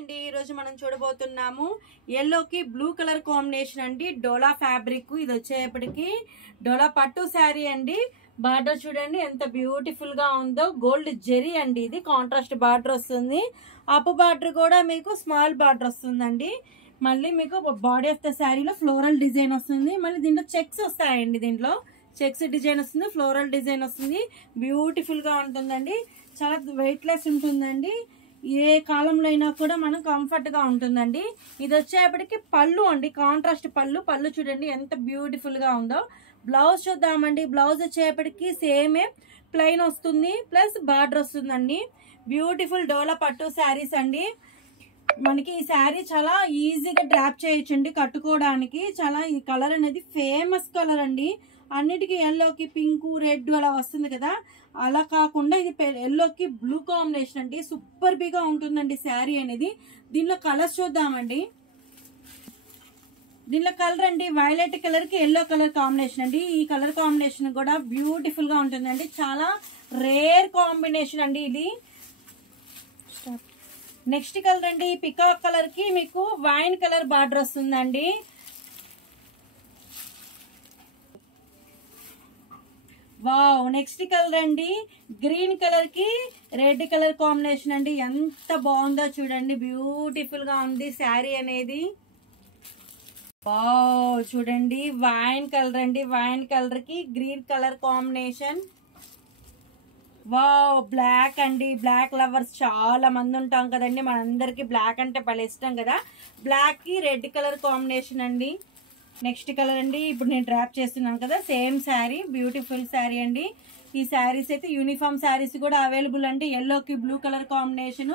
అండి ఈ రోజు మనం చూడబోతున్నాము yellowకి బ్లూ కలర్ కాంబినేషన్ అండి డోలా ఫ్యాబ్రిక్ ఇది వచ్చేప్పటికి డోలా పట్టు శారీ అండి బార్డర్ చూడండి ఎంత బ్యూటిఫుల్ గా ఉందో గోల్డ్ జెరీ అండి ఇది కాంట్రాస్ట్ బార్డర్ వస్తుంది అప్ బార్డర్ కూడా మీకు స్మాల్ బార్డర్ వస్తుందండి మళ్ళీ మీకు బాడీ ఆఫ్ ద శారీలో ఫ్లోరల్ డిజైన్ వస్తుంది మళ్ళీ దీంట్లో చెక్స్ వస్తాయండి దీంట్లో చెక్స్ డిజైన్ వస్తుంది ఫ్లోరల్ డిజైన్ వస్తుంది బ్యూటిఫుల్ గా ఉంటుందండి చాలా వెయిట్ లెస్ ఉంటుందండి ఏ కాలంలో అయినా కూడా మనం కంఫర్ట్ గా ఉంటుందండి ఇది వచ్చేప్పటికి పళ్ళు అండి కాంట్రాస్ట్ పళ్ళు చూడండి ఎంత బ్యూటిఫుల్ గా ఉందో బ్లౌజ్ చూద్దామండి బ్లౌజ్ వచ్చేప్పటికి సేమే ప్లెయిన్ వస్తుంది ప్లస్ బార్డర్ వస్తుందండి బ్యూటిఫుల్ డోలా పట్టు శారీస్ అండి మనకి ఈ శారీ చాలా ఈజీగా డ్రాప్ చేయొచ్చండి కట్టుకోవడానికి చాలా ఈ కలర్ అనేది ఫేమస్ కలర్ అండి అన్నిటికీ ఎల్లోకి పింక్ రెడ్ అలా వస్తుంది కదా అలా కాకుండా ఇది ఎల్లోకి బ్లూ కాంబినేషన్ అండి సూపర్ బిగా ఉంటుందండి శారీ అనేది దీనిలో కలర్స్ చూద్దామండి దీనిలో కలర్ అండి వైలెట్ కలర్ కి ఎల్లో కలర్ కాంబినేషన్ అండి ఈ కలర్ కాంబినేషన్ కూడా బ్యూటిఫుల్ గా ఉంటుందండి చాలా రేర్ కాంబినేషన్ అండి ఇది నెక్స్ట్ కలర్ అండి పికాక్ కలర్ కి మీకు వైన్ కలర్ బార్డర్ వస్తుందండి వావ్ నెక్స్ట్ కలర్ అండి గ్రీన్ కలర్ కి రెడ్ కలర్ కాంబినేషన్ అండి ఎంత బాగుందో చూడండి బ్యూటిఫుల్ గా ఉంది శారీ అనేది వావ్ చూడండి వైన్ కలర్ అండి వైన్ కలర్ కి green colour combination wow black అండి బ్లాక్ లవర్స్ చాలా మంది ఉంటాం కదండి మనందరికి బ్లాక్ అంటే భలే ఇష్టం కదా బ్లాక్ కి రెడ్ కలర్ కాంబినేషన్ అండి నెక్స్ట్ కలర్ అండి ఇప్పుడు నేను డ్రాప్ చేస్తున్నాను కదా సేమ్ శారీ బ్యూటిఫుల్ శారీ అండి ఈ శారీస్ అయితే యూనిఫామ్ శారీస్ కూడా అవైలబుల్ అండి ఎల్లోకి బ్లూ కలర్ కాంబినేషన్